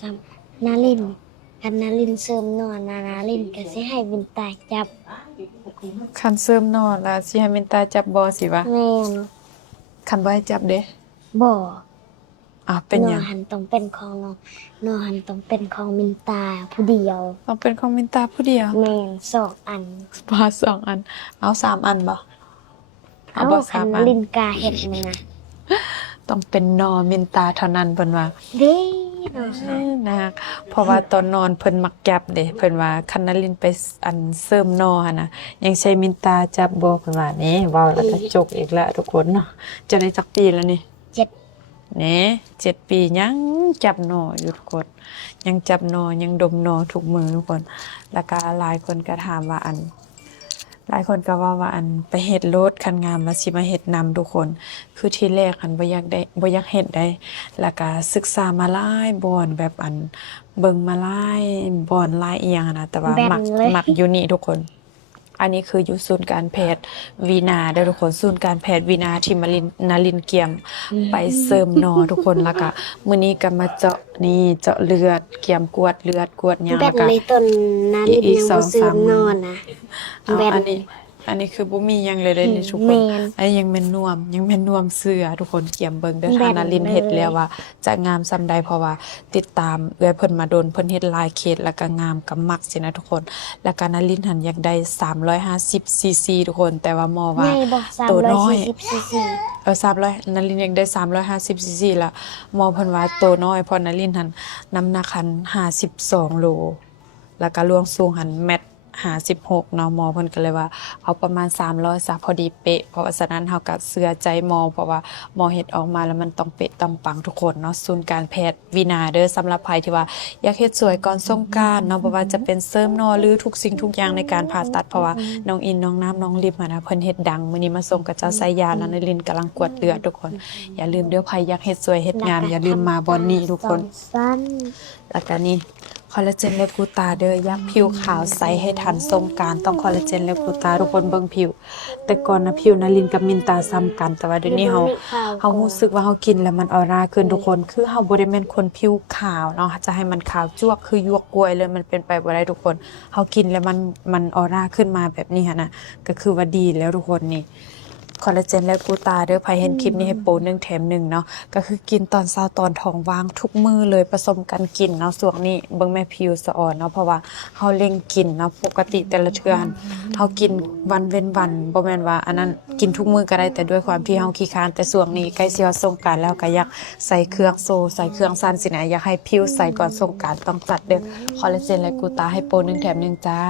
ซ้ำนารินคันนารินเสริมนอนนารินก็สิให้วินตาจับคันเสริมนอนล่ะสิให้มินตาจับบ่สิวะแม่นคันบ่ให้จับเด้บ่เป็นนอหยังหันต้องเป็นของนอหันต้องเป็นของมินตาผู้เดียวต้องเป็นของมินตาผู้เดียวแม่น2อันบ่2อันเอา3อันบ่เอาบ่คัน3นาอันรินกาเฮ็ดนั่นน่ะต้องเป็นนอมินตาเท่านั้นเพิ่นว่า เด้นะเพราะว่าตอนนอนเพิ่นมักจับเด้เพิ่นว่าคันนารินไปอันเสริมนอหั่นน่ะยังใช้มินตาจับบ่เพิ่นว่านี่เว้าแล้วก็จกอีกแล้วทุกคนเนาะจะได้จักปีแล้วนี่7นี่7ปียังจับนออยู่ทุกคนยังจับนอยังดมนอทุกมื้อทุกคนแล้วก็หลายคนก็ถามว่าหลายคนก็ว่าไปเฮ็ดโลดคันงามว่าสิมาเฮ็ดนำทุกคนคือที่แรกบ่อยากได้บ่อยากเฮ็ดได้แล้วก็ศึกษามาหลายบ่อนแบบเบิ่งมาหลายบ่อนหลายอีหยังนะแต่ว่ามักอยู่นี่ทุกคนอันนี้คืออยู่ศูนย์การแพทย์วีนาเด้อทุกคนศูนย์การแพทย์วีนาที่นารินเกียมไปเสริมนอทุกคนแล้วก็มื้อนี้ก็มาเจาะเลือดเกียมกวดเลือดกวดหยังแบ แล้วก็เลยต้นนารินยังบ่ซื้อนอนนะแบนอันนี้คือบ่มีหยังเลยเด้นี่ทุกคนอันนี้ยังแม่นนวมเสื้อทุกคนเกียมเบิ่งเด้อทานารินเฮ็ดแล้วว่าจะงามส่ำใดเพราะว่าติดตามเอื้อยเพิ่นมาโดนเพิ่นเฮ็ดหลายเคสแล้วก็งามก็มักสินะทุกคนแล้วก็นารินหันอยากได้350ซีซีทุกคนแต่ว่าหมอว่าตัวน้อย340ซีซี300นารินอยากได้350ซีซีละหมอเพิ่นว่าตัวน้อยเพราะนารินหันน้ำหนักหัน52โลแล้วก็รวมสูงหันแมตร56เนาะหมอเพิ่นก็เลยว่าเอาประมาณ300ซะพอดีเป๊ะเพราะว่าฉะนั้นเฮาก็เชื่อใจหมอเพราะว่าหมอเฮ็ดออกมาแล้วมันต้องเป๊ะต้องปังทุกคนเนาะศูนย์การแพทย์วินาเด้อสำหรับใครที่ว่าอยากเฮ็ดสวยก่อนสงกรานต์เนาะบ่ว่าจะเป็นเสริมหน้อหรือทุกสิ่งทุกอย่างในการผ่าตัดเพราะว่าน้องอินน้องน้ำน้องลิมนะเพิ่นเฮ็ดดังมื้อนี้มาส่งกับเจ้าไสยานะในลินกำลังกวดเลือดทุกคนอย่าลืมเด้อใครอยากเฮ็ดสวยเฮ็ดงามอย่าลืมมาบ่อนนี้ทุกคนแล้วก็นี่คอลลาเจนและกูตาเด้ออยากผิวขาวใสให้ทันสงกรานต์ต้องคอลลาเจนและกูตาทุกคนเบิ่งผิวแต่ก่อนนะผิวนารินกับมินตาซ้ำกันแต่ว่าเดี๋ยวนี้เฮารู้สึกว่าเฮากินแล้วมันออร่าขึ้นทุกคนคือเฮาบ่ได้แม่นคนผิวขาวเนาะจะให้มันขาวจั่วคือหยวกกล้วยเลยมันเป็นไปบ่ได้ทุกคนเฮากินแล้วมันออร่าขึ้นมาแบบนี้หั่นน่ะก็คือว่าดีแล้วทุกคนนี่คอลลาเจนและกูตาเด้อใครเห็นคลิปนี้ให้โปร1แถม1เนาะก็คือกินตอนเช้าตอนท้องว่างทุกมื้อเลยผสมกันกินเนาะช่วงนี้เบิ่งแม่ผิวสะอ่อนเนาะเพราะว่าเฮาเร่งกินเนาะปกติแต่ละเทื่อเฮากินวันเว้นวันบ่แม่นว่าอันนั้นกินทุกมื้อก็ได้แต่ด้วยความที่เฮาขี้คร้านแต่ช่วงนี้ใกล้สิฮอดสงกรานต์แล้วก็อยากใส่เครื่องโซใส่เครื่องซันสินะอยากให้ผิวใสก่อนสงกรานต์ต้องจัดเด้อคอลลาเจนและกูตาให้โปร1แถม1จ้า